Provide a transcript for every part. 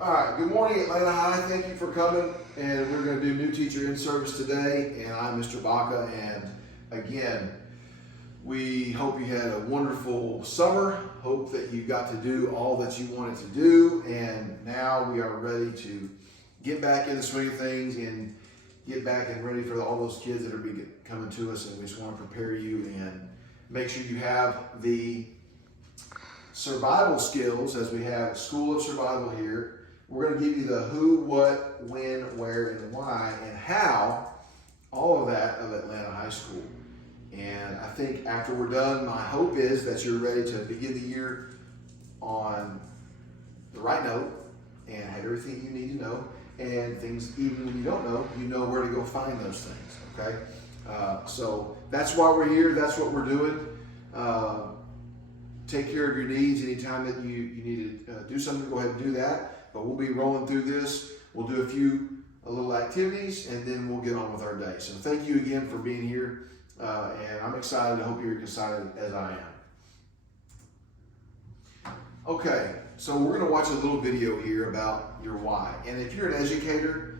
All right, good morning, Atlanta High. Thank you for coming. And we're going to do new teacher in service today. And I'm Mr. Baca. And again, we hope you had a wonderful summer. Hope that you got to do all that you wanted to do. And now we are ready to get back in the swing of things and get back and ready for all those kids that are coming to us. And we just want to prepare you and make sure you have the survival skills, as we have School of Survival here. We're going to give you the who, what, when, where, and why, and how, all of that of Atlanta High School. And I think after we're done, my hope is that you're ready to begin the year on the right note and have everything you need to know, and things even when you don't know, you know where to go find those things, okay? So that's why we're here. That's what we're doing. Take care of your needs. Anytime that you need to do something, go ahead and do that. But we'll be rolling through this. We'll do a few little activities, and then we'll get on with our day. So thank you again for being here, and I'm excited. I hope you're excited as I am. Okay, so we're going to watch a little video here about your why. And if you're an educator,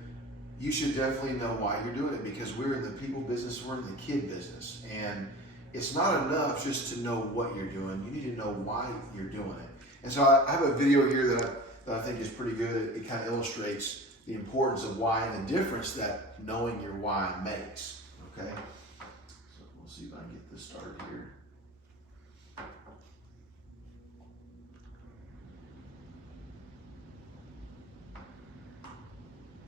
you should definitely know why you're doing it, because we're in the people business, we're in the kid business. And it's not enough just to know what you're doing. You need to know why you're doing it. And so I have a video here that I think is pretty good. It kind of illustrates the importance of why and the difference that knowing your why makes. Okay? So we'll see if I can get this started here.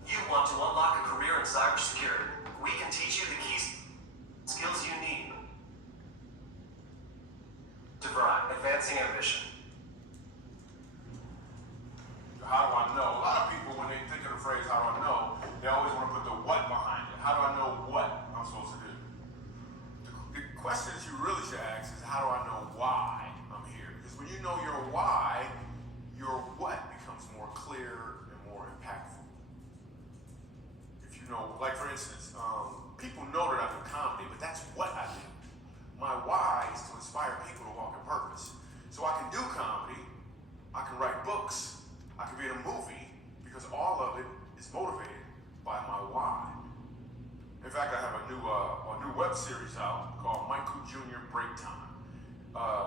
You want to unlock a career in cybersecurity? We can teach you the key skills you need. DeVry, advancing ambition. How do I know? A lot of people, when they think of the phrase, how do I know, they always want to put the what behind it. How do I know what I'm supposed to do? The question that you really should ask is, how do I know why I'm here? Because when you know your why, your what becomes more clear and more impactful. If you know, like for instance, people know that I do comedy, but that's what I do. My why is to inspire people to walk in purpose. So I can do comedy, I can write books, I can be in a movie, because all of it is motivated by my why. In fact, I have a new web series out called Michael Jr. Break Time.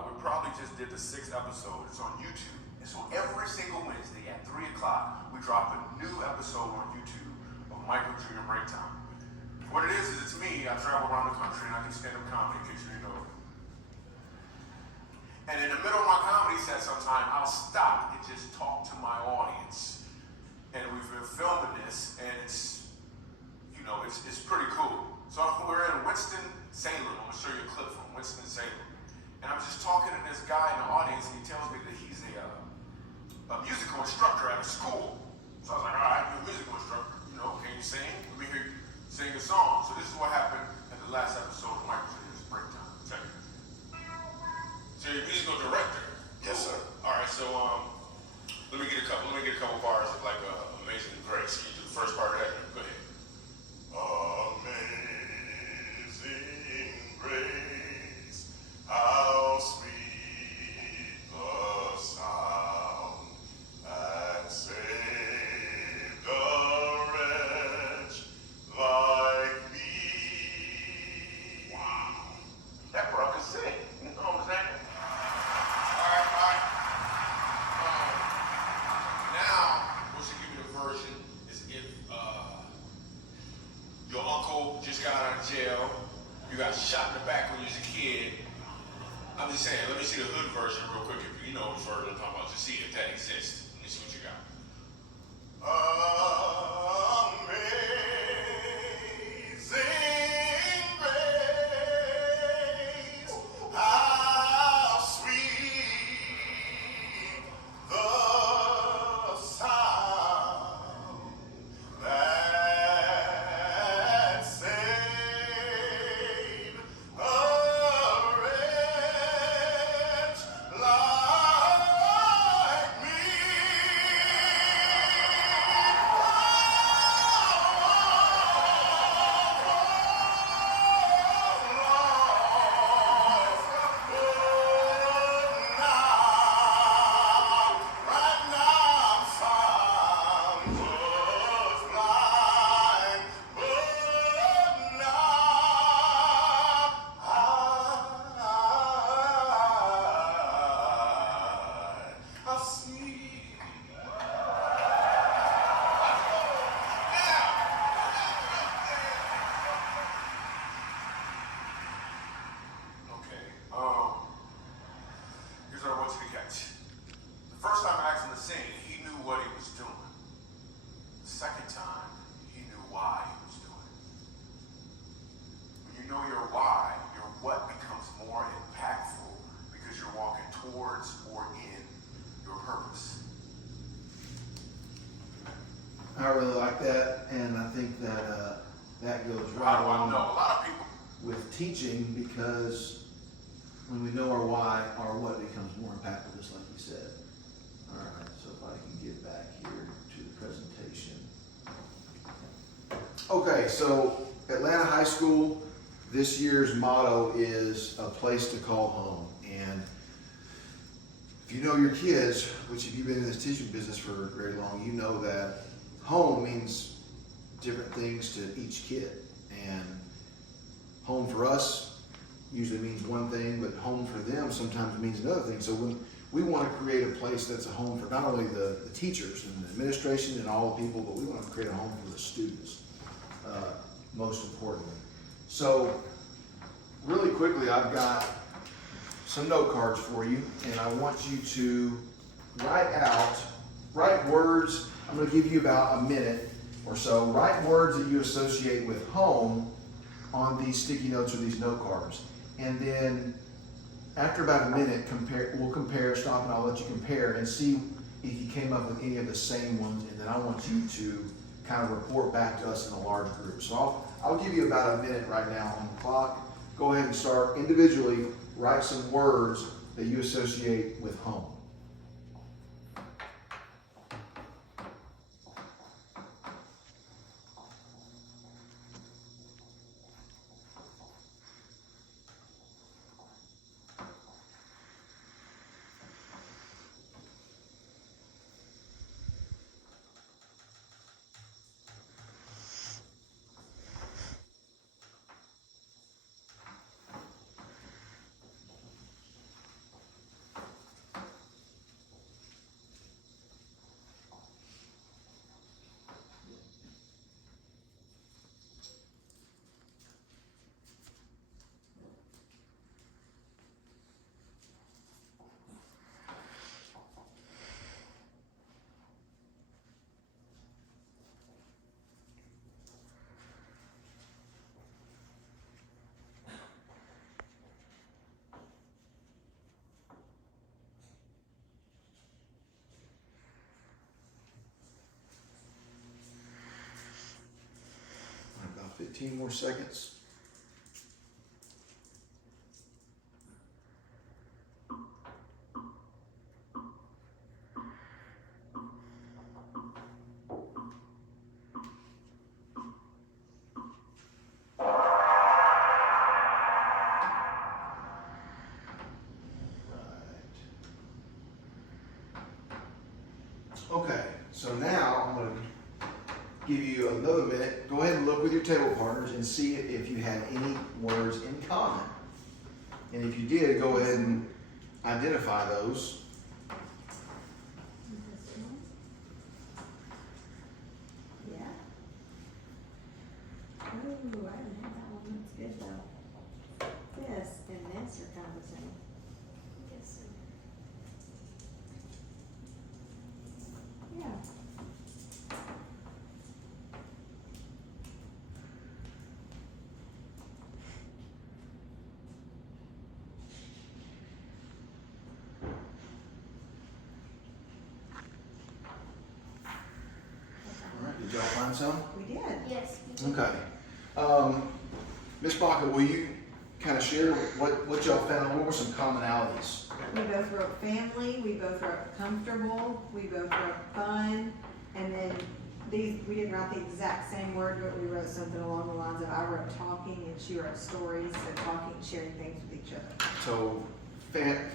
We probably just did the 6th episode. It's on YouTube. And so every single Wednesday at 3 o'clock, we drop a new episode on YouTube of Michael Jr. Break Time. What it is it's me. I travel around the country and I do stand-up comedy, in case you didn't know. And in the middle of my comedy set sometime, I'll stop and just talk to my audience. And we've been filming this, and it's pretty cool. So we're in Winston-Salem. I'm gonna show you a clip from Winston-Salem. And I'm just talking to this guy in the audience, and he tells me that he's a musical instructor at a school. So I was like, all right, you're a musical instructor. Can you sing? Let me hear you sing a song. So this is what happened at the last episode of Michael Jr.'s Break Time. Check it. So you're a musical director? Yes, sir. All right, so let me get a couple bars of like Amazing Grace. Can you do the first part of that? Go ahead. Amazing grace, how sweet the sound that saved a wretch like me. Wow, that bro can sing. You know what I'm saying? Just got out of jail, you got shot in the back when you was a kid. I'm just saying, let me see the hood version real quick, if you know which version I'm talking about, to see if that exists. Let me see what you got. Amazing grace, how sweet the sound that saved a wretch like me. what he was doing. The second time, he knew why he was doing it. When you know your why, your what becomes more impactful because you're walking towards or in your purpose. I really like that, and I think that that goes How right do I along know? A lot of people. with teaching, because when we know our why, our what becomes more impactful, just like you said. All right, so if I can get back here to the presentation. Okay, so Atlanta High School, this year's motto is a place to call home. And if you know your kids, which if you've been in this teaching business for very long, you know that home means different things to each kid. And home for us usually means one thing, but home for them sometimes means another thing. So when we want to create a place that's a home for not only the teachers and the administration and all the people, but we want to create a home for the students, most importantly. So really quickly, I've got some note cards for you, and I want you to write words. I'm going to give you about a minute or so. Write words that you associate with home on these sticky notes or these note cards. And then after about a minute, we'll compare, stop, and I'll let you compare and see if you came up with any of the same ones. And then I want you to kind of report back to us in a large group. So I'll give you about a minute right now on the clock. Go ahead and start individually. Write some words that you associate with home. About 15 more seconds. Okay, so now I'm going to give you another minute. Go ahead and look with your table partners and see if you had any words in common. And if you did, go ahead and identify those. Yeah. Oh, I didn't have that one. That's good though. This and this are kind of the same. Yes. Yeah. All right, did y'all find some? We did. Yes. Okay. Ms. Baca, will you kind of share what y'all found? What were some commonalities? We both wrote family, we both wrote comfortable, we both wrote fun, and then we didn't write the exact same word, but we wrote something along the lines of I wrote talking and she wrote stories, so talking, sharing things with each other. So,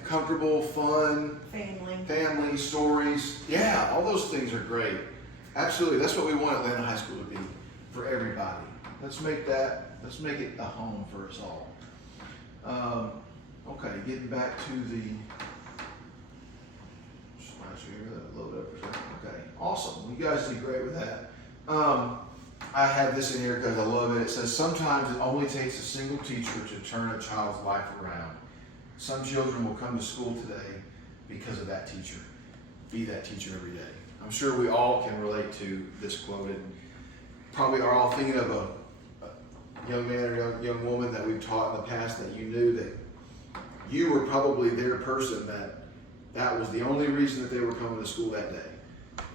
comfortable, fun, family, stories. Yeah, all those things are great. Absolutely, that's what we want Atlanta High School to be for everybody. Let's make it a home for us all. Okay, getting back to the slide here, that load up for a second. Okay, awesome. You guys did great with that. I have this in here because I love it. It says, sometimes it only takes a single teacher to turn a child's life around. Some children will come to school today because of that teacher. Be that teacher every day. I'm sure we all can relate to this quote, and probably are all thinking of a young man or young woman that we've taught in the past that you knew that you were probably their person that was the only reason that they were coming to school that day.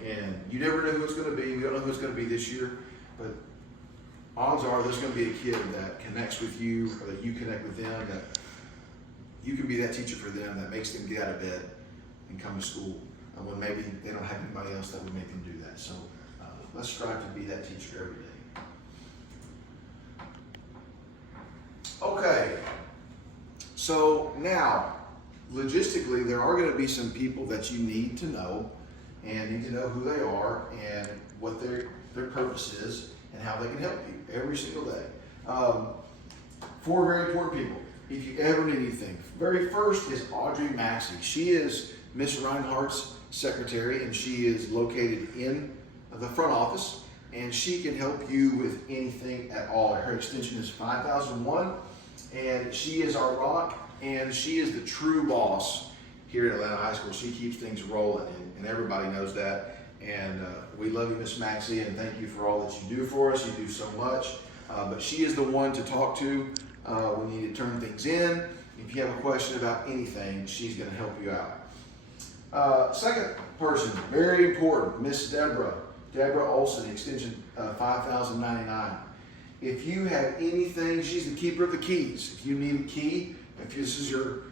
And you never know who it's going to be. We don't know who it's going to be this year, but odds are there's going to be a kid that connects with you, or that you connect with them, that you can be that teacher for them that makes them get out of bed and come to school when maybe they don't have anybody else that would make them do that. So let's strive to be that teacher every day. Okay, so now, logistically, there are going to be some people that you need to know, and need to know who they are and what their purpose is and how they can help you every single day. 4 very important people, if you ever need anything. Very first is Audrey Maxey. She is Miss Reinhardt's secretary, and she is located in the front office, and she can help you with anything at all. Her extension is 5001, and she is our rock, and she is the true boss here at Atlanta High School. She keeps things rolling, and everybody knows that. And we love you, Miss Maxey, and thank you for all that you do for us. You do so much. But she is the one to talk to when you need to turn things in. If you have a question about anything, she's going to help you out. Second person, very important, Miss Deborah Olson, extension 5099. If you have anything, she's the keeper of the keys. If you need a key, if this is your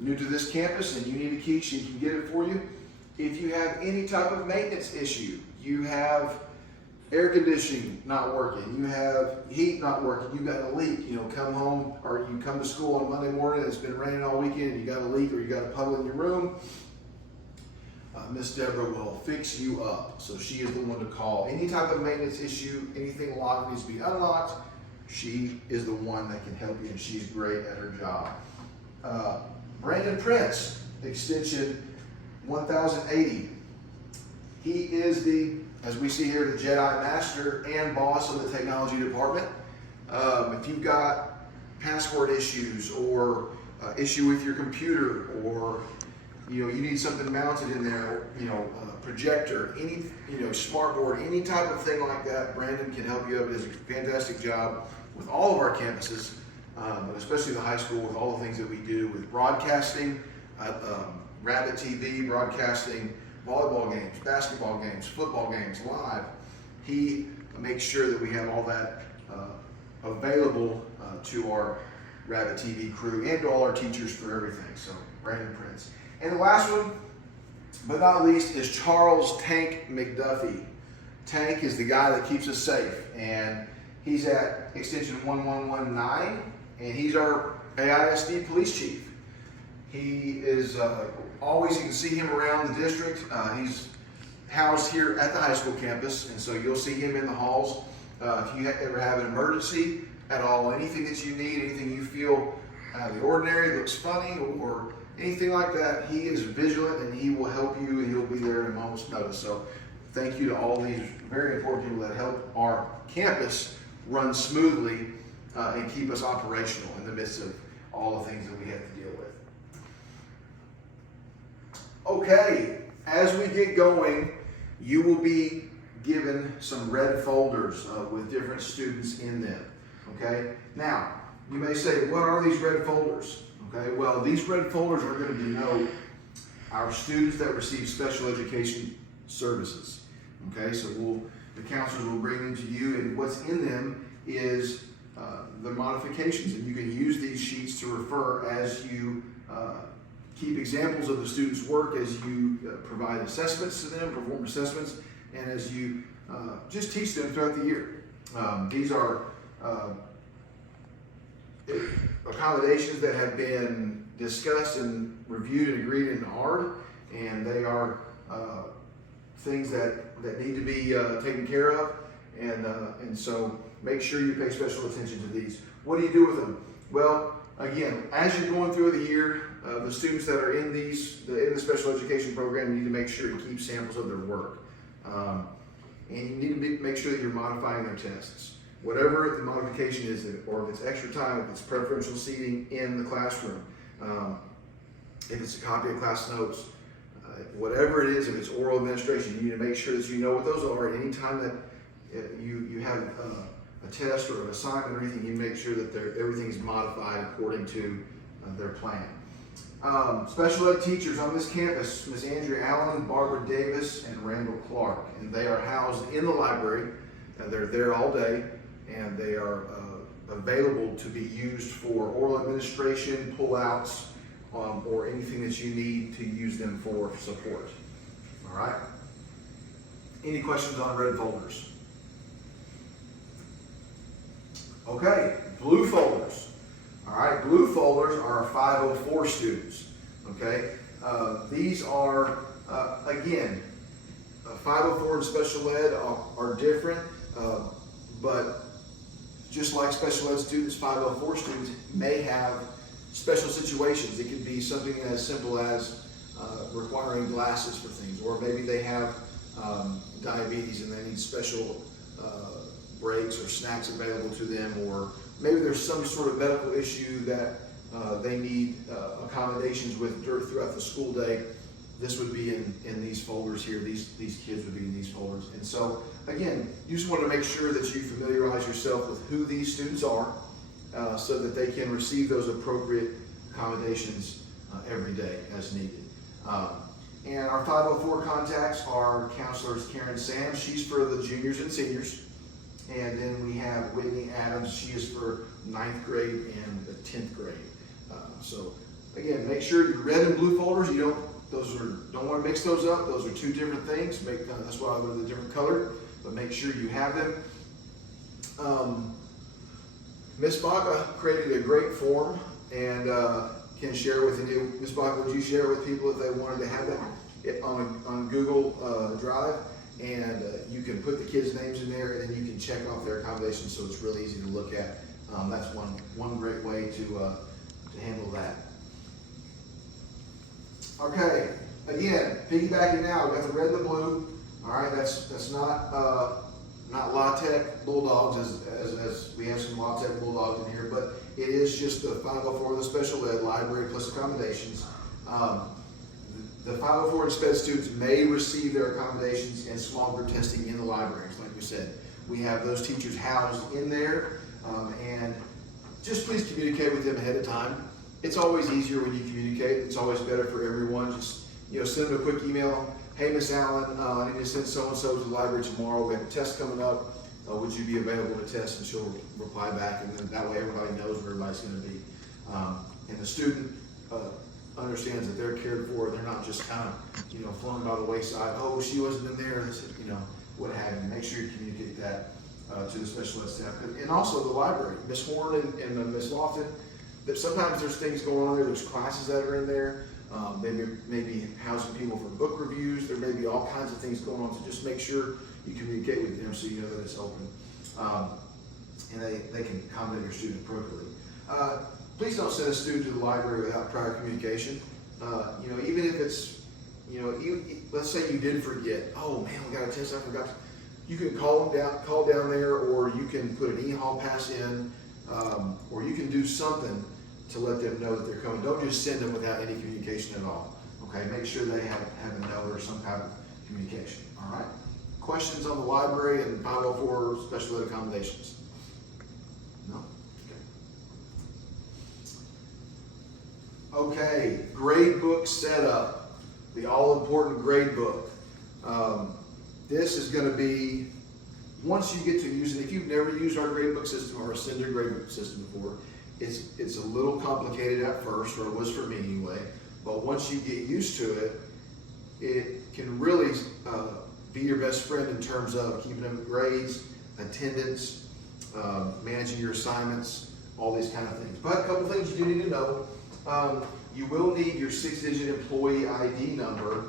new to this campus and you need a key, she can get it for you. If you have any type of maintenance issue, you have air conditioning not working, you have heat not working, you got a leak, come home, or you come to school on Monday morning, it's been raining all weekend, you got a leak or you got a puddle in your room, Miss Deborah will fix you up. So she is the one to call. Any type of maintenance issue, anything locked needs to be unlocked, she is the one that can help you, and she's great at her job. Brandon Prince, extension 1080. He is as we see here, the Jedi Master and boss of the technology department. If you've got password issues or issue with your computer, or you need something mounted in there, projector, any smart board, any type of thing like that, Brandon can help you out. He does a fantastic job with all of our campuses, but especially the high school, with all the things that we do with broadcasting, Rabbit TV, broadcasting volleyball games, basketball games, football games live. He makes sure that we have all that available to our Rabbit TV crew and to all our teachers for everything. So Brandon Prince. And the last one, but not least, is Charles Tank McDuffie. Tank is the guy that keeps us safe, and he's at extension 1119, and he's our AISD police chief. He is always, you can see him around the district. He's housed here at the high school campus, and so you'll see him in the halls. If you ever have an emergency at all, anything that you need, anything you feel out of the ordinary, looks funny, or anything like that, he is vigilant, and he will help you, and he'll be there at a moment's notice. So thank you to all these very important people that help our campus run smoothly and keep us operational in the midst of all the things that we have to deal with. Okay, as we get going, you will be given some red folders with different students in them. Okay, now you may say, what are these red folders? Okay, well, these red folders are going to denote our students that receive special education services. Okay, so the counselors will bring them to you, and what's in them is the modifications, and you can use these sheets to refer as you keep examples of the students' work, as you provide assessments to them, perform assessments, and as you just teach them throughout the year. These are accommodations that have been discussed and reviewed and agreed in ARD, and they are things that need to be taken care of, and so make sure you pay special attention to these. What do you do with them? Well, again, as you're going through the year, the students that are in the special education program, you need to make sure you keep samples of their work, and you need to make sure that you're modifying their tests. Whatever the modification is, or if it's extra time, if it's preferential seating in the classroom, if it's a copy of class notes, whatever it is, if it's oral administration, you need to make sure that you know what those are. Anytime that you have a test or an assignment or anything, you make sure that everything's modified according to their plan. Special ed teachers on this campus, Ms. Andrea Allen, Barbara Davis, and Randall Clark, and they are housed in the library, and they're there all day, and they are available to be used for oral administration, pullouts, or anything that you need to use them for support. All right? Any questions on red folders? Okay, blue folders. All right, blue folders are our 504 students. Okay, these are, again, 504 and special ed are different, but just like special ed students, 504 students may have special situations. It could be something as simple as requiring glasses for things, or maybe they have diabetes and they need special breaks or snacks available to them, or maybe there's some sort of medical issue that they need accommodations with throughout the school day. This would be in these folders here. These kids would be in these folders. And so, again, you just want to make sure that you familiarize yourself with who these students are so that they can receive those appropriate accommodations every day as needed. And our 504 contacts are counselors Karen Sam. She's for the juniors and seniors. And then we have Whitney Adams. She is for 9th grade and the 10th grade. So again, make sure your red and blue folders, don't want to mix those up. Those are two different things. That's why I go to the different color, but make sure you have them. Ms. Baca created a great form and can share with you. Ms. Baca, would you share with people if they wanted to have that on Google Drive? And you can put the kids' names in there, and then you can check off their accommodations, so it's really easy to look at. That's one great way to handle that. Okay, again, piggybacking now, we got the red and the blue. All right, that's not La Tech Bulldogs, as we have some La Tech Bulldogs in here, but it is just the 504, the special ed library plus accommodations. The 504 and SPED students may receive their accommodations and small group testing in the libraries, like we said. We have those teachers housed in there, and just please communicate with them ahead of time. It's always easier when you communicate. It's always better for everyone. Just send them a quick email. Hey, Miss Allen, I need to send so-and-so to the library tomorrow. We have a test coming up. Would you be available to test? And she'll reply back, and then that way everybody knows where everybody's going to be. And the student understands that they're cared for. They're not just kind of, flown by the wayside. Oh, she wasn't in there. What have you. Make sure you communicate that to the special ed staff. And also the library. Miss Horn and Miss Lofton, that sometimes there's things going on there. There's classes that are in there. Maybe housing people for book reviews. There may be all kinds of things going on. So just make sure you communicate with them so you know that it's open. And they can accommodate your student appropriately. Please don't send a student to the library without prior communication. Even if it's, let's say you did forget. Oh man, we got a test. I forgot. You can call down there, or you can put an e-hall pass in, or you can do something to let them know that they're coming. Don't just send them without any communication at all. Okay, make sure they have a note or some kind of communication. All right. Questions on the library and 504 special ed accommodations? No. Okay, grade book setup, the all-important grade book. This is going to be, once you get to use it, if you've never used our grade book system or a Cinder grade book system before, it's a little complicated at first, or it was for me anyway, but once you get used to it, it can really be your best friend in terms of keeping up with grades, attendance, managing your assignments, all these kind of things. But a couple things you do need to know. You will need your 6-digit employee ID number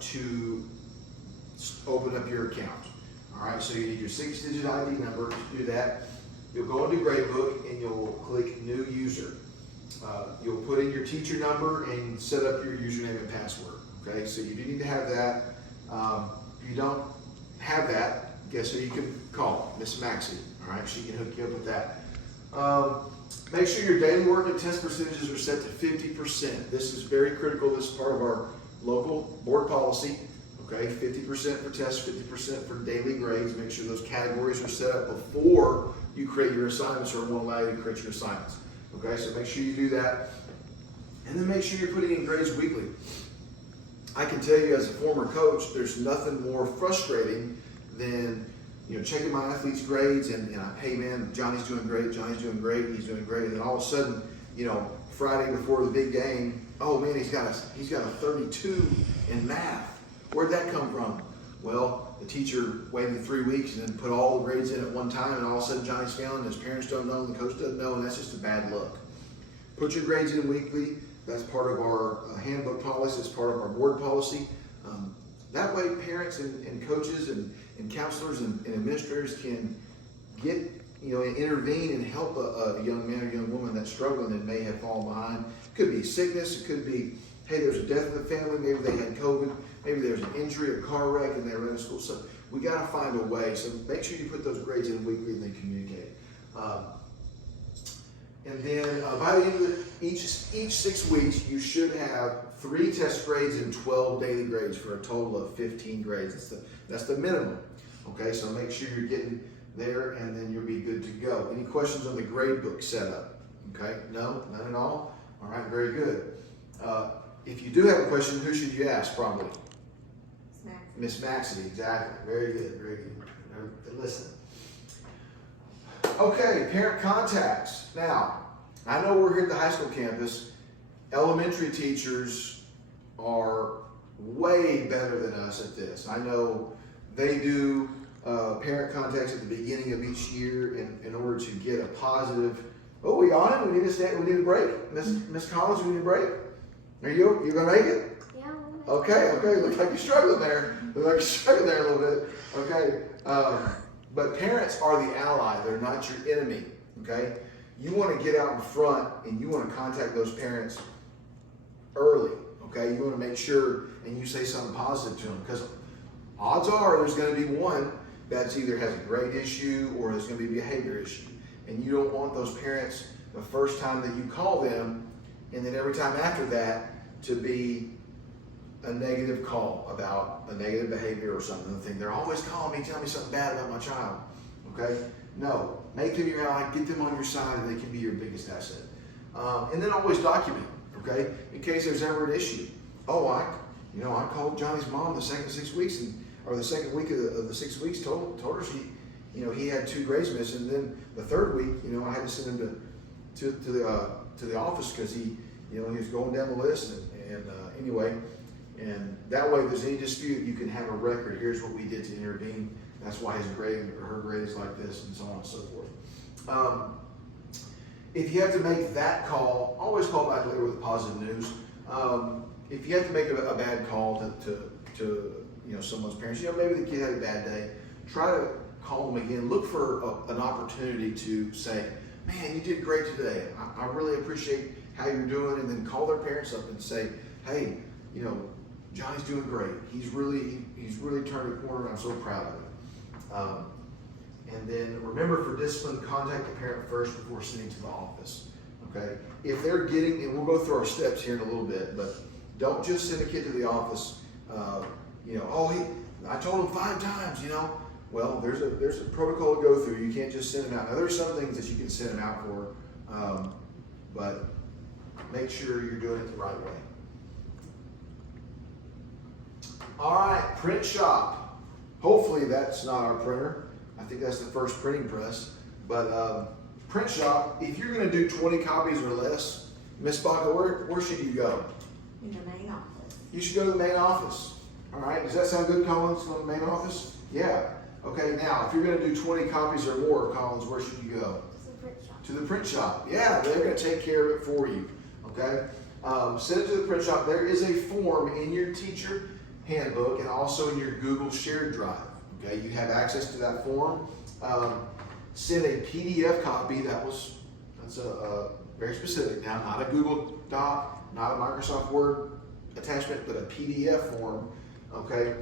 to open up your account. All right, so you need your 6-digit ID number to do that. You'll go into Gradebook and you'll click New User. You'll put in your teacher number and set up your username and password. Okay, so you do need to have that. If you don't have that, guess who you can call? Miss Maxie. All right, she can hook you up with that. Make sure your daily work and test percentages are set to 50%. This is very critical. This is part of our local board policy. Okay, 50% for tests, 50% for daily grades. Make sure those categories are set up before you create your assignments or won't allow you to create your assignments. Okay, so make sure you do that. And then make sure you're putting in grades weekly. I can tell you as a former coach, there's nothing more frustrating than checking my athletes' grades and hey man, Johnny's doing great, he's doing great, and then all of a sudden, Friday before the big game, oh man, he's got a 32 in math. Where'd that come from? Well, the teacher waited 3 weeks and then put all the grades in at one time, and all of a sudden Johnny's failing, and his parents don't know, and the coach doesn't know, and that's just a bad look. Put your grades in weekly. That's part of our handbook policy. It's part of our board policy. That way parents and coaches and counselors and administrators can get, intervene and help a young man or young woman that's struggling and may have fallen behind. It could be sickness. It could be, hey, there's a death in the family. Maybe they had COVID. Maybe there's an injury, a car wreck, and they were in school. So we got to find a way. So make sure you put those grades in weekly and then communicate. And then by the end of each 6 weeks, you should have 3 test grades and 12 daily grades for a total of 15 grades. That's the minimum. Okay, so make sure you're getting there, and then you'll be good to go. Any questions on the grade book setup? Okay, no, none at all. All right, very good. If you do have a question, who should you ask? Probably Miss Maxey. Exactly. Very good. Very good. Listen. Okay, parent contacts. Now, I know we're here at the high school campus. Elementary teachers are way better than us at this. I know they do parent contacts at the beginning of each year in order to get a positive. Oh, we on it? We need a break. Miss Collins, we need a break. Are you gonna make it? Yeah. Okay. Looks like you're struggling there. A little bit. Okay. But parents are the ally. They're not your enemy. Okay. You want to get out in front and you want to contact those parents early. Okay. You want to make sure and you say something positive to them, because odds are there's going to be one that's either has a grade issue or there's going to be a behavior issue, and you don't want those parents the first time that you call them and then every time after that to be a negative call about a negative behavior or something. They're always calling me, telling me something bad about my child. Okay? No. Make them your ally, get them on your side, and they can be your biggest asset. And then always document, okay? In case there's ever an issue. Oh, I called Johnny's mom the second 6 weeks, or the second week of the 6 weeks, told her he had 2 grades missing. And then the third week, I had to send him to the office because he was going down the list. Anyway, and that way, if there's any dispute, you can have a record. Here's what we did to intervene. That's why his grade or her grade is like this, and so on and so forth. If you have to make that call, always call back later with positive news. If you have to make a bad call to someone's parents, maybe the kid had a bad day, try to call them again. Look for an opportunity to say, man, you did great today. I really appreciate how you're doing, and then call their parents up and say, hey, Johnny's doing great. He's really turned a corner, and I'm so proud of him. And then remember, for discipline, contact the parent first before sending to the office. Okay? If they're getting, and we'll go through our steps here in a little bit, but don't just send a kid to the office. I told him 5 times. Well, there's a protocol to go through. You can't just send them out. Now, there's some things that you can send them out for, but make sure you're doing it the right way. All right, print shop. Hopefully that's not our printer. I think that's the first printing press. But print shop, if you're going to do 20 copies or less, Miss Baca, where should you go? In the main office. You should go to the main office. All right, does that sound good, Collins, go to the main office? Yeah. Okay, now, if you're going to do 20 copies or more, Collins, where should you go? To the print shop. To the print shop. Yeah, they're going to take care of it for you. Okay? Send it to the print shop. There is a form in your teacher handbook and also in your Google shared drive. Okay, you have access to that form. Send a PDF copy. That's a very specific. Now, not a Google Doc, not a Microsoft Word attachment, but a PDF form. Okay,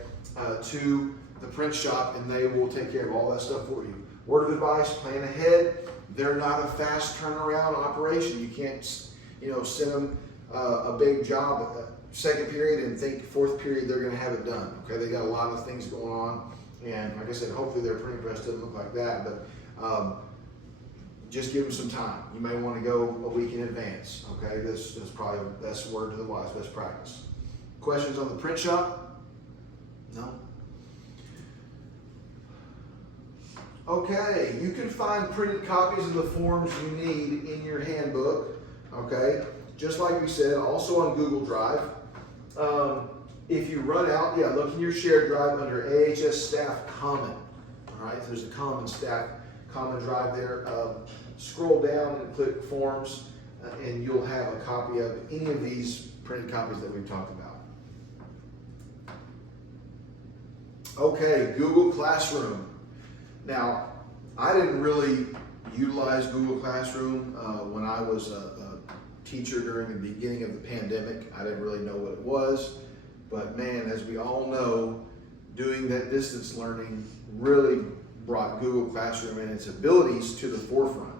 to the print shop, and they will take care of all that stuff for you. Word of advice: plan ahead. They're not a fast turnaround operation. You can't, send them a big job second period and think fourth period they're gonna have it done, okay? They got a lot of things going on, and like I said, hopefully their printing press doesn't look like that, but just give them some time. You may wanna go a week in advance, okay? This is probably the best word to the wise, best practice. Questions on the print shop? No? Okay, you can find printed copies of the forms you need in your handbook, okay? Just like we said, also on Google Drive. If you run out, look in your shared drive under AHS Staff Common, all right? There's a common drive there. Scroll down and click Forms, and you'll have a copy of any of these printed copies that we've talked about. Okay, Google Classroom. Now, I didn't really utilize Google Classroom when I was a teacher during the beginning of the pandemic. I didn't really know what it was, but man, as we all know, doing that distance learning really brought Google Classroom and its abilities to the forefront.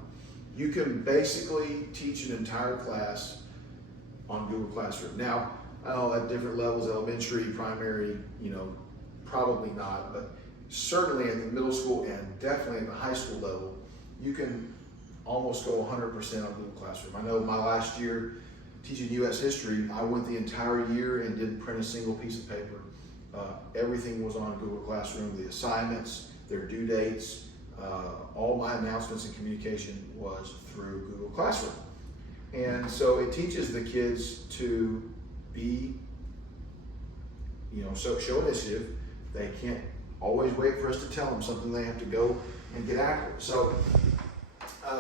You can basically teach an entire class on Google Classroom. Now, I know at different levels, elementary, primary, probably not, but certainly at the middle school and definitely at the high school level, you can almost go 100% on Google Classroom. I know my last year teaching U.S. history, I went the entire year and didn't print a single piece of paper. Everything was on Google Classroom, the assignments, their due dates, all my announcements and communication was through Google Classroom. And so it teaches the kids to be, show initiative. They can't always wait for us to tell them something. They have to go and get after it. So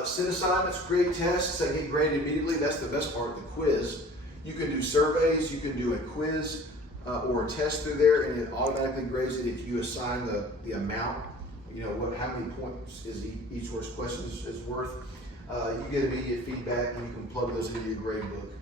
send assignments, create tests, they get graded immediately. That's the best part, the quiz. You can do surveys, you can do a quiz or a test through there, and it automatically grades it if you assign the amount, how many points is each of those questions is worth. You get immediate feedback and you can plug those into your grade book.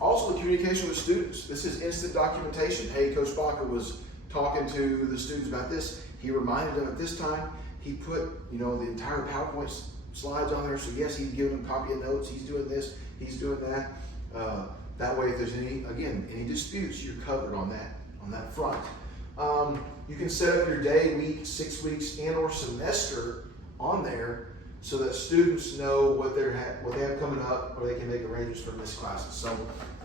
Also the communication with students. This is instant documentation. Hey, Coach Baca was talking to the students about this. He reminded them at this time. He put, the entire PowerPoint slides on there. So yes, he's giving them a copy of notes. He's doing this, he's doing that. That way, if there's any disputes, you're covered on that front. You can set up your day, week, 6 weeks, and or semester on there so that students know what they have coming up, or they can make arrangements for missed classes. So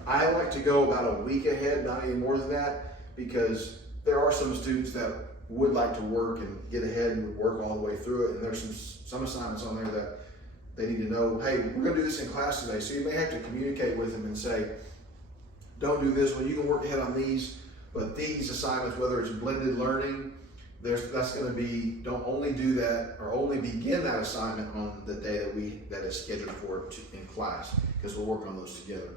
I like to go about a week ahead, not any more than that, because there are some students that would like to work and get ahead and work all the way through it. And there's some assignments on there that they need to know, hey, we're gonna do this in class today. So you may have to communicate with them and say, don't do this one, you can work ahead on these, but these assignments, whether it's blended learning, that's gonna be, don't only do that or only begin that assignment on the day that is scheduled for it in class, because we'll work on those together.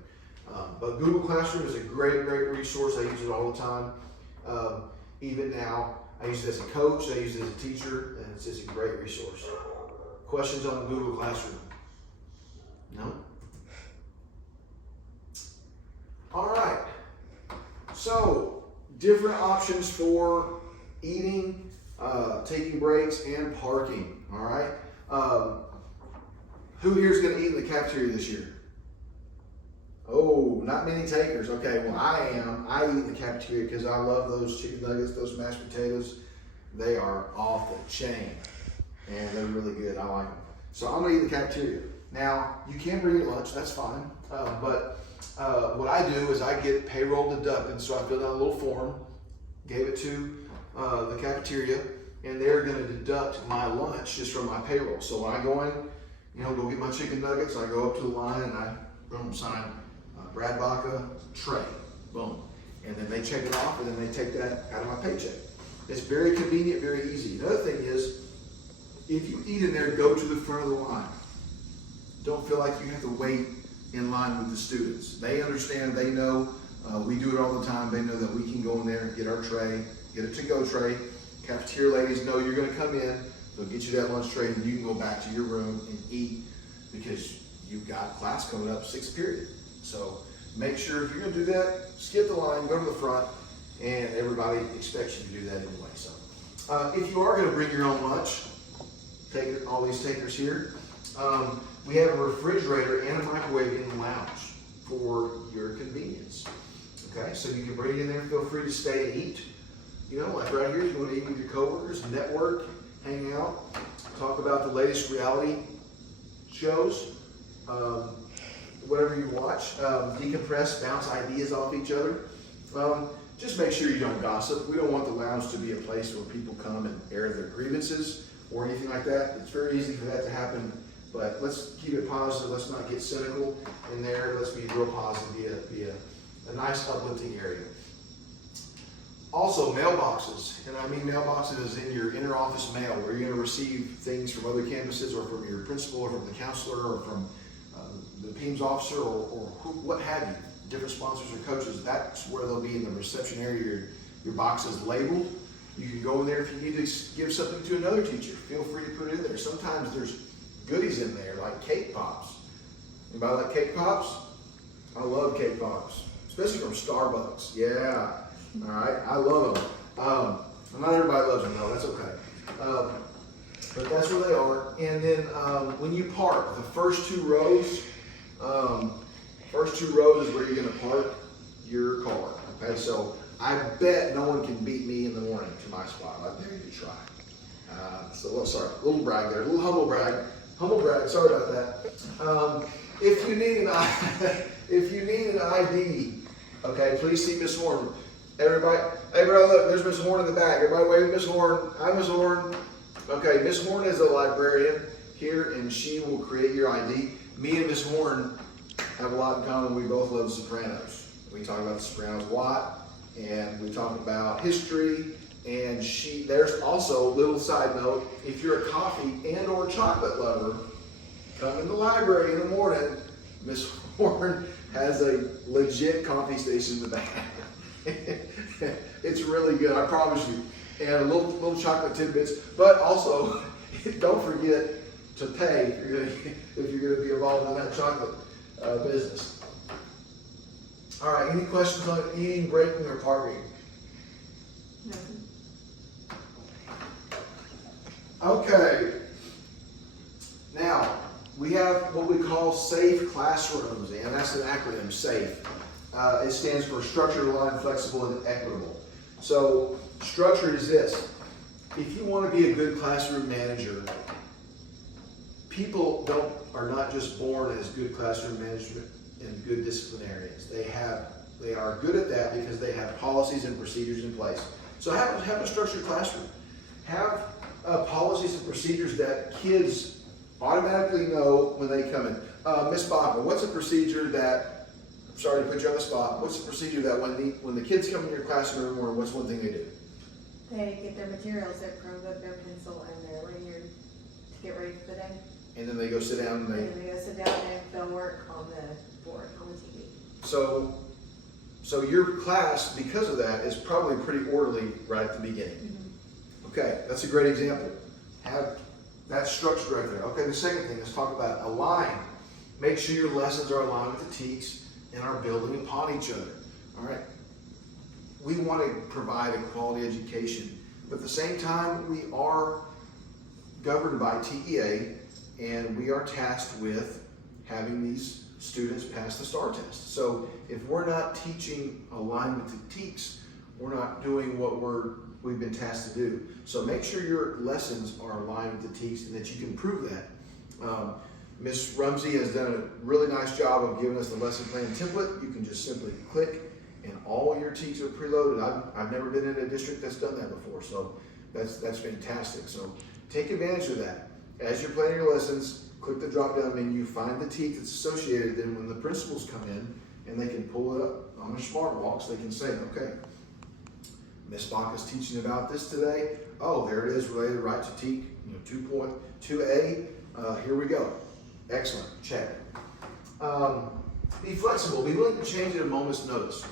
But Google Classroom is a great resource. I use it all the time. Even now, I use it as a coach, I use it as a teacher, and it's just a great resource. Questions on Google Classroom? No? All right. So, different options for eating, taking breaks, and parking. All right. Who here is going to eat in the cafeteria this year? Oh, not many takers. Okay, well I am. I eat in the cafeteria because I love those chicken nuggets, those mashed potatoes. They are off the chain, and they're really good. I like them. So I'm gonna eat in the cafeteria. Now, you can bring your lunch, that's fine. But what I do is I get payroll deducted, so I filled out a little form, gave it to the cafeteria, and they're gonna deduct my lunch just from my payroll. So when I go in, go get my chicken nuggets, I go up to the line and I sign Brad Baca, tray, boom. And then they check it off, and then they take that out of my paycheck. It's very convenient, very easy. Another thing is, if you eat in there, go to the front of the line. Don't feel like you have to wait in line with the students. They understand, they know, we do it all the time. They know that we can go in there and get our tray, get a to-go tray. Cafeteria ladies know you're gonna come in, they'll get you that lunch tray, and you can go back to your room and eat because you've got class coming up, 6th period. So make sure if you're gonna do that, skip the line, go to the front, and everybody expects you to do that anyway. So if you are gonna bring your own lunch, take all these takers here. We have a refrigerator and a microwave in the lounge for your convenience. Okay, so you can bring it in there, feel free to stay and eat. You know, like right here, you want to eat with your coworkers, network, hang out, talk about the latest reality shows, whatever you watch, decompress, bounce ideas off each other. Just make sure you don't gossip. We don't want the lounge to be a place where people come and air their grievances or anything like that. It's very easy for that to happen, but let's keep it positive. Let's not get cynical in there. Let's be real positive, be a nice uplifting area. Also, mailboxes, and I mean mailboxes in your inner office mail, where you're going to receive things from other campuses or from your principal or from the counselor or from the PEMS officer or what have you, different sponsors or coaches. That's where they'll be in the reception area. Your box is labeled. You can go in there if you need to give something to another teacher. Feel free to put it in there. Sometimes there's goodies in there, like cake pops. Anybody like cake pops? I love cake pops, especially from Starbucks. Yeah. All right, I love them. Not everybody loves them though, that's okay. But that's where they are. And then when you park, the first two rows is where you're gonna park your car. Okay, so I bet no one can beat me in the morning to my spot. I dare you to try. Sorry, a little brag there, a little humble brag, sorry about that. If you need an ID, okay, please see Miss Horn. Everybody look, there's Miss Horn in the back. Everybody wave at Miss Horn. Hi, Miss Horn. Okay, Miss Horn is a librarian here, and she will create your ID. Me and Miss Horn have a lot in common. We both love The Sopranos. We talk about The Sopranos a lot, and we talk about history, and there's also, little side note, if you're a coffee and or chocolate lover, come in the library in the morning. Miss Horn has a legit coffee station in the back. It's really good, I promise you. And a little chocolate tidbits, but also don't forget to pay if you're going to be involved in that chocolate business. All right, any questions on eating, breaking, or parking? No. Okay. Now, we have what we call safe classrooms, and that's an acronym, SAFE. It stands for structured, aligned, flexible, and equitable. So structured is this. If you want to be a good classroom manager, people are not just born as good classroom management and good disciplinarians. They are good at that because they have policies and procedures in place. So have a structured classroom. Have policies and procedures that kids automatically know when they come in. Miss Baca, what's a procedure that, sorry to put you on the spot, what's the procedure that when the kids come in your classroom, or what's one thing they do? They get their materials, their Chromebook, their pencil, and their lanyard to get ready for the day. And then they go sit down And then they go sit down and they'll work on the board, on the TV. So your class, because of that, is probably pretty orderly right at the beginning. Mm-hmm. Okay, that's a great example. Have that structure right there. Okay, the second thing, let's talk about align. Make sure your lessons are aligned with the TEKS and are building upon each other. All right. We want to provide a quality education, but at the same time, we are governed by TEA, and we are tasked with having these students pass the STAR test. So if we're not teaching aligned with the TEKS, we're not doing what we've been tasked to do. So make sure your lessons are aligned with the TEKS and that you can prove that. Ms. Rumsey has done a really nice job of giving us the lesson plan template. You can just simply click and all your TEKS are preloaded. I've never been in a district that's done that before, so that's fantastic. So take advantage of that. As you're planning your lessons, click the drop-down menu, find the TEKS that's associated. Then when the principals come in and they can pull it up on their smart walks, they can say, okay, Ms. Baca's teaching about this today. Oh, there it is, related right to TEK 2.2a. Here we go. Excellent, check. Be flexible, be willing to change at a moment's notice.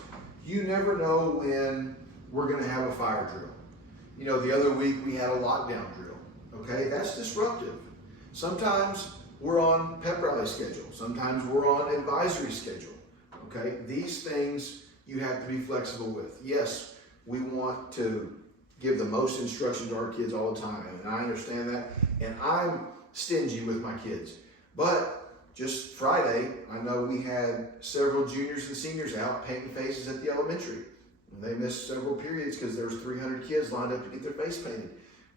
You never know when we're gonna have a fire drill. You know, the other week we had a lockdown drill, okay? That's disruptive. Sometimes we're on pep rally schedule. Sometimes we're on advisory schedule, okay? These things you have to be flexible with. Yes, we want to give the most instruction to our kids all the time, and I understand that, and I'm stingy with my kids. But just Friday, I know we had several juniors and seniors out painting faces at the elementary. And they missed several periods because there was 300 kids lined up to get their face painted.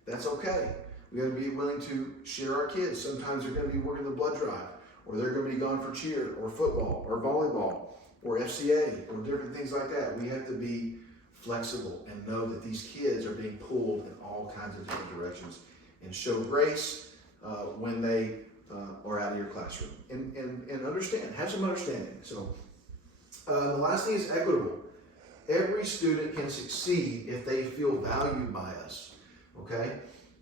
That's okay. We got to be willing to share our kids. Sometimes they're going to be working the blood drive, or they're going to be gone for cheer, or football, or volleyball, or FCA, or different things like that. We have to be flexible and know that these kids are being pulled in all kinds of different directions, and show grace when they are out of your classroom. And understand, have some understanding. So the last thing is equitable. Every student can succeed if they feel valued by us, okay?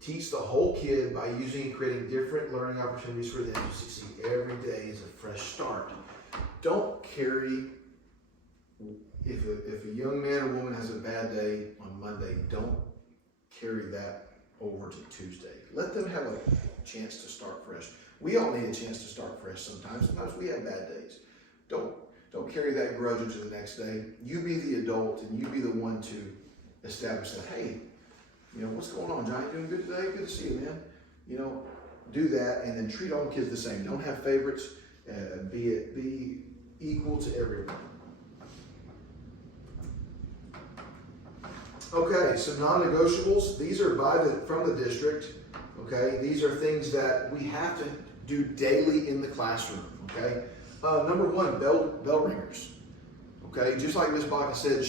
Teach the whole kid by using and creating different learning opportunities for them to succeed. Every day is a fresh start. Don't carry, if a young man or woman has a bad day on Monday, don't carry that over to Tuesday. Let them have a chance to start fresh. We all need a chance to start fresh sometimes. Sometimes we have bad days. Don't carry that grudge into the next day. You be the adult and you be the one to establish that, hey, you know, what's going on, Johnny? Doing good today? Good to see you, man. You know, do that and then treat all kids the same. Don't have favorites. Be equal to everyone. Okay, so non-negotiables. These are from the district. Okay, these are things that we have to do daily in the classroom. Okay, number one, bell ringers. Okay, just like Miss Baca said,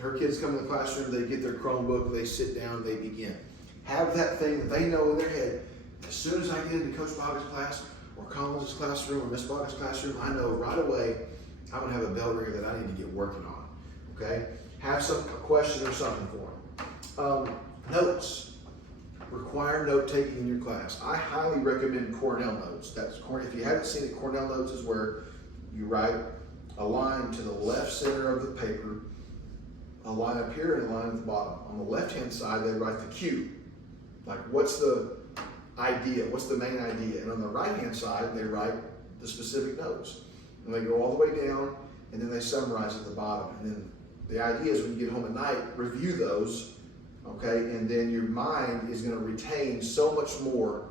her kids come in the classroom, they get their Chromebook, they sit down, they begin. Have that thing that they know in their head. As soon as I get into Coach Baca's class, or Collins' classroom, or Miss Baca's classroom, I know right away I'm gonna have a bell ringer that I need to get working on. Okay, have a question or something for them. Notes. Require note taking in your class. I highly recommend Cornell notes. If you haven't seen it, Cornell notes is where you write a line to the left center of the paper, a line up here and a line at the bottom. On the left-hand side, they write the cue. Like, what's the idea? What's the main idea? And on the right-hand side, they write the specific notes. And they go all the way down, and then they summarize at the bottom. And then the idea is when you get home at night, review those, okay? And then your mind is gonna retain so much more.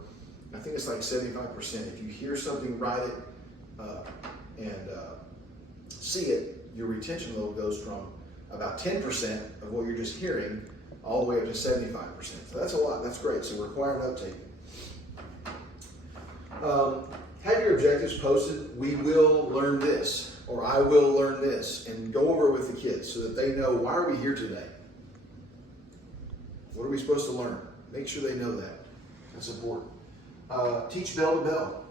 I think it's like 75%. If you hear something, write it, and see it, your retention level goes from about 10% of what you're just hearing all the way up to 75%. So that's a lot, that's great. So require note taking. Have your objectives posted. We will learn this, or I will learn this, and go over it with the kids so that they know, why are we here today? What are we supposed to learn? Make sure they know that. That's important. Teach bell to bell.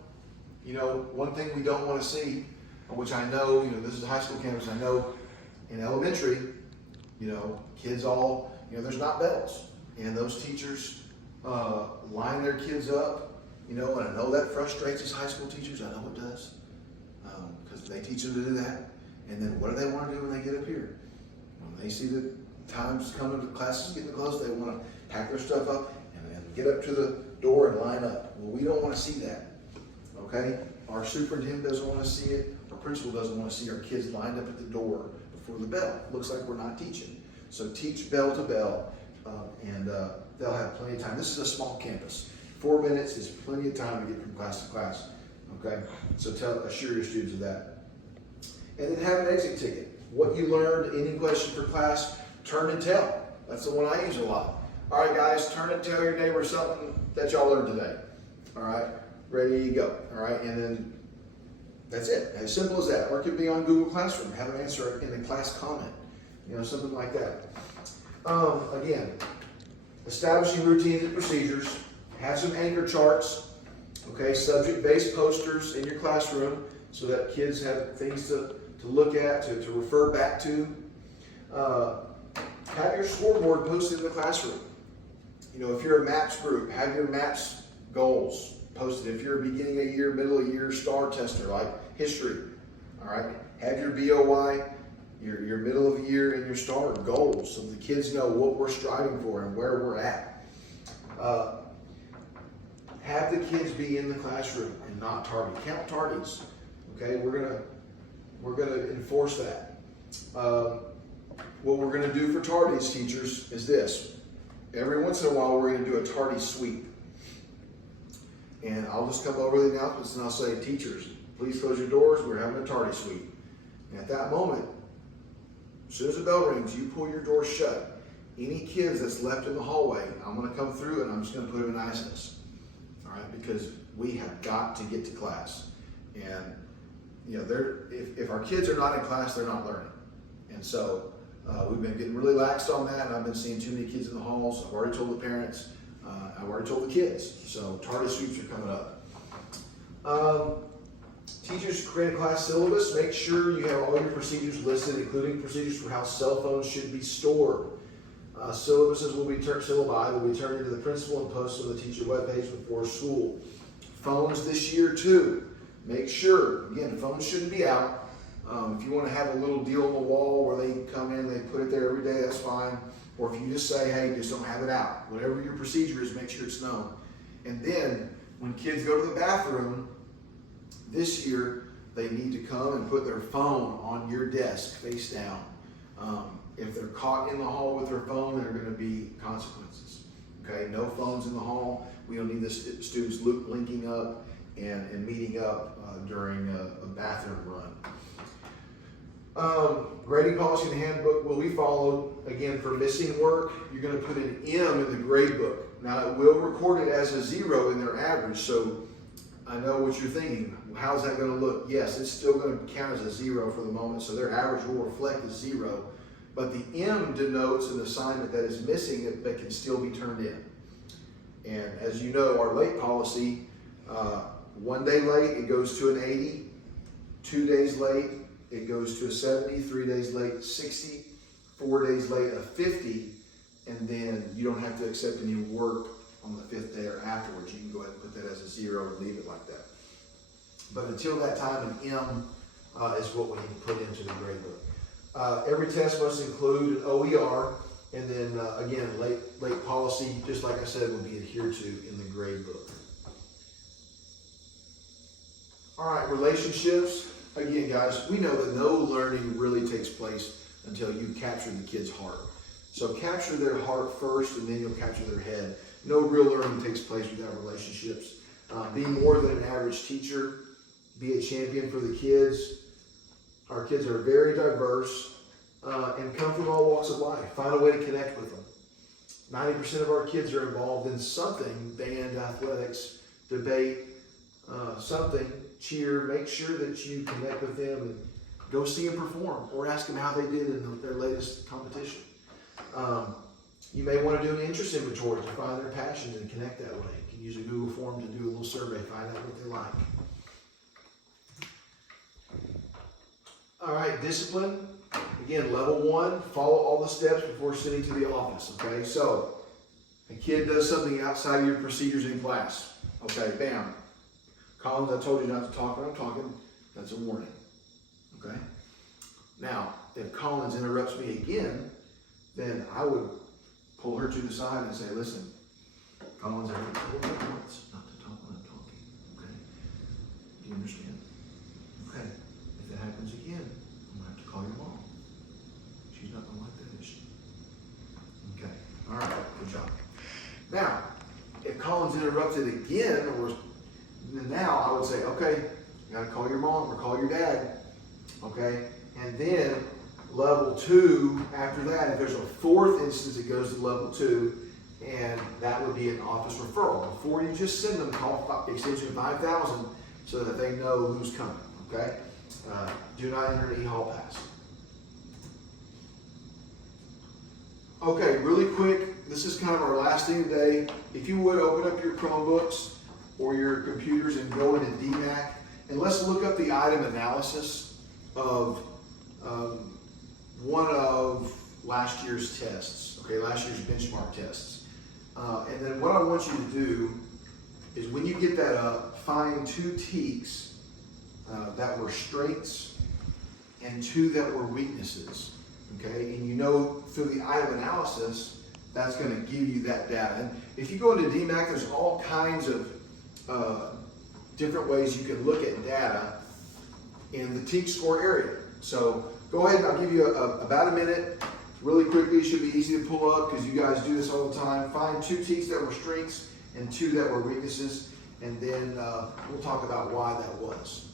You know, one thing we don't want to see, which I know, you know, this is a high school campus, I know in elementary, you know, kids all, you know, there's not bells. And those teachers line their kids up, you know, and I know that frustrates us high school teachers. I know it does. Because they teach them to do that. And then what do they want to do when they get up here? When they see the time's coming, the class is getting close, they want to pack their stuff up and get up to the door and line up. Well, we don't want to see that. Okay? Our superintendent doesn't want to see it. Our principal doesn't want to see our kids lined up at the door before the bell. Looks like we're not teaching. So teach bell to bell, and they'll have plenty of time. This is a small campus. 4 minutes is plenty of time to get from class to class. Okay? So assure your students of that. And then have an exit ticket. What you learned, any question for class, turn and tell. That's the one I use a lot. All right, guys, turn and tell your neighbor something that y'all learned today. All right? Ready to go. All right? And then that's it. As simple as that. Or it could be on Google Classroom. Have an answer in the class comment. You know, something like that. Again, establishing routines and procedures. Have some anchor charts. Okay, subject-based posters in your classroom so that kids have things to look at, to refer back to. Have your scoreboard posted in the classroom. You know, if you're a MAPS group, have your MAPS goals posted. If you're a beginning of year, middle of year star tester like history, all right, have your BOY, your middle of the year and your star goals so the kids know what we're striving for and where we're at. Have the kids be in the classroom and not tardy. Count tardies. Okay, we're gonna enforce that. What we're gonna do for tardies, teachers, is this. Every once in a while, we're gonna do a tardy sweep. And I'll just come over the announcements and I'll say, teachers, please close your doors. We're having a tardy sweep. And at that moment, as soon as the bell rings, you pull your door shut. Any kids that's left in the hallway, I'm going to come through and I'm just going to put them in ISIS. All right, because we have got to get to class. And you know, if our kids are not in class, they're not learning. And so we've been getting really laxed on that, and I've been seeing too many kids in the halls. I've already told the parents. I've already told the kids. So tardy sweeps are coming up. Teachers create a class syllabus. Make sure you have all your procedures listed, including procedures for how cell phones should be stored. Syllabuses will be syllabi will be turned into the principal and posted on the teacher webpage before school. Phones this year too. Make sure, again, phones shouldn't be out. If you want to have a little deal on the wall where they come in, they put it there every day, that's fine. Or if you just say, hey, just don't have it out. Whatever your procedure is, make sure it's known. And then when kids go to the bathroom, this year, they need to come and put their phone on your desk face down. If they're caught in the hall with their phone, there are going to be consequences. Okay, no phones in the hall. We don't need the students linking up and meeting up during a bathroom run. Grading policy and handbook will be followed. Again, for missing work, you're going to put an M in the grade book. Now, it will record it as a 0 in their average, so I know what you're thinking. How's that going to look? Yes, it's still going to count as a 0 for the moment, so their average will reflect a 0. But the M denotes an assignment that is missing that can still be turned in. And as you know, our late policy, 1 day late, it goes to an 80. 2 days late, it goes to a 70. 3 days late, 60. 4 days late, a 50. And then you don't have to accept any work on the 5th day or afterwards. You can go ahead and put that as a 0 and leave it like that. But until that time, an M is what we need to put into the grade book. Every test must include an OER, and then again, late policy, just like I said, will be adhered to in the grade book. All right, relationships. Again, guys, we know that no learning really takes place until you capture the kid's heart. So capture their heart first, and then you'll capture their head. No real learning takes place without relationships. Be more than an average teacher. Be a champion for the kids. Our kids are very diverse and come from all walks of life. Find a way to connect with them. 90% of our kids are involved in something, band, athletics, debate, something, cheer. Make sure that you connect with them and go see them perform or ask them how they did in their latest competition. You may want to do an interest inventory to find their passions and connect that way. You can use a Google form to do a little survey, find out what they like. All right, discipline. Again, level 1, follow all the steps before sitting to the office, okay? So, a kid does something outside of your procedures in class. Okay, bam. Collins, I told you not to talk when I'm talking. That's a warning, okay? Now, if Collins interrupts me again, then I would pull her to the side and say, listen, Collins, I already told you once not to talk when I'm talking, okay? Do you understand? Okay. If that happens again, I'm going to have to call your mom. She's not going to like that, is she? Okay. All right. Good job. Now, if Collins interrupted again, then now I would say, okay, you got to call your mom or call your dad. Okay. And then level 2, after that, if there's a 4th instance, it goes to level 2, and that would be an office referral. Before you just send them, call extension 5000 so that they know who's coming. Okay. Do not enter an e-hall pass. Okay, really quick, this is kind of our last thing today. If you would, open up your Chromebooks or your computers and go into DMAC, and let's look up the item analysis of one of last year's tests, okay, last year's benchmark tests. And then what I want you to do is when you get that up, find 2 TEKs that were strengths and 2 that were weaknesses, okay? And you know through the item analysis, that's going to give you that data. And if you go into DMAC, there's all kinds of different ways you can look at data in the TEK score area. So go ahead, I'll give you about a minute. Really quickly, it should be easy to pull up because you guys do this all the time. Find 2 TEKs that were strengths and 2 that were weaknesses, and then we'll talk about why that was.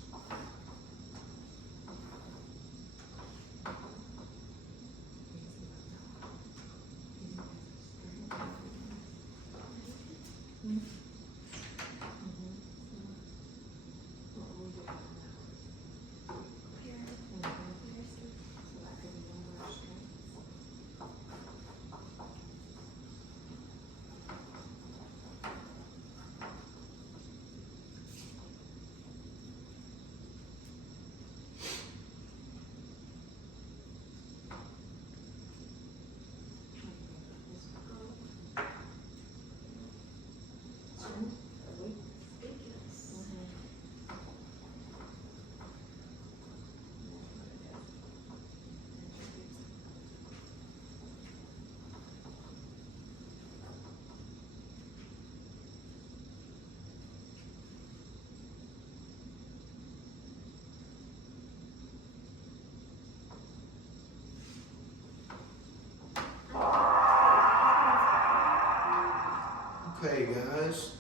Okay, guys,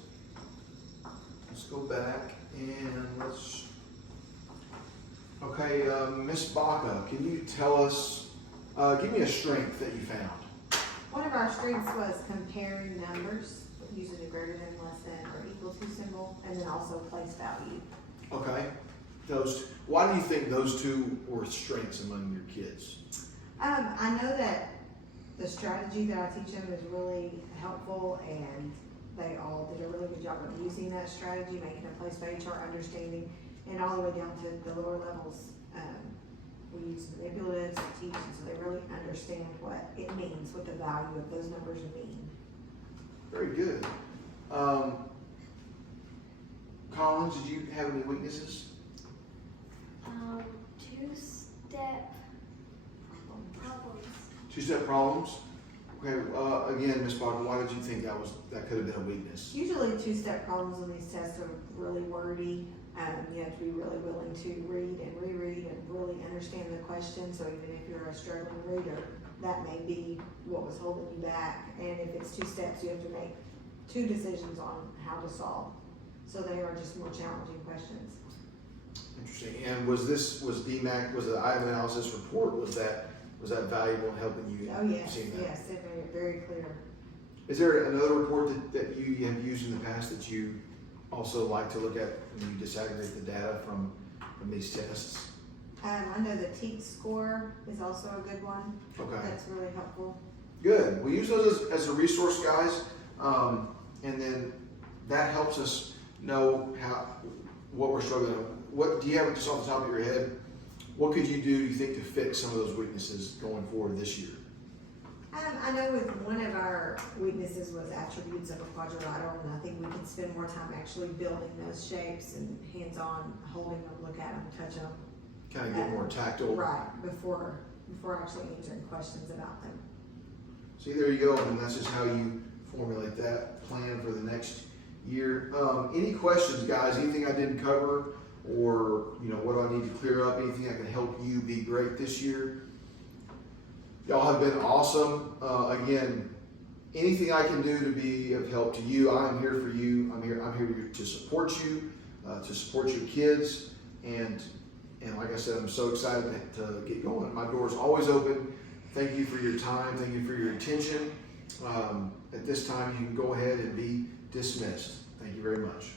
let's go back and let's. Okay, Miss Baca, can you tell us? Give me a strength that you found. One of our strengths was comparing numbers using a greater than, less than, or equal to symbol, and then also place value. Okay, why do you think those two were strengths among your kids? I know that the strategy that I teach them is really helpful, and they all did a really good job of using that strategy, making a place value chart, understanding, and all the way down to the lower levels. We use manipulatives to teach, so they really understand what it means, what the value of those numbers mean. Very good. Collins, did you have any weaknesses? Two-step problems. Two-step problems? Okay, again, Ms. Baca, why did you think that could have been a weakness? Usually two-step problems on these tests are really wordy. You have to be really willing to read and reread and really understand the question. So even if you're a struggling reader, that may be what was holding you back. And if it's two steps, you have to make two decisions on how to solve. So they are just more challenging questions. Interesting. And was DMAC, was the item analysis report, was that valuable in helping you? Oh yes, seeing that? yes, it made it very clear. Is there another report that you have used in the past that you also like to look at when you disaggregate the data from these tests? I know the TEAC score is also a good one. Okay. That's really helpful. Good. We use those as a resource, guys, and then that helps us know what we're struggling with. What do you have just off the top of your head? What could you do, you think, to fix some of those weaknesses going forward this year? I know with one of our weaknesses was attributes of a quadrilateral, and I think we can spend more time actually building those shapes and hands-on, holding them, look at them, touch them. Kind of get more tactile. Right, before actually answering questions about them. See, there you go, and that's just how you formulate that plan for the next year. Any questions, guys? Anything I didn't cover, or what do I need to clear up? Anything that can help you be great this year? Y'all have been awesome. Again, anything I can do to be of help to you, I'm here for you. I'm here to support you, to support your kids, and like I said, I'm so excited to get going. My door is always open. Thank you for your time. Thank you for your attention. At this time, you can go ahead and be dismissed. Thank you very much.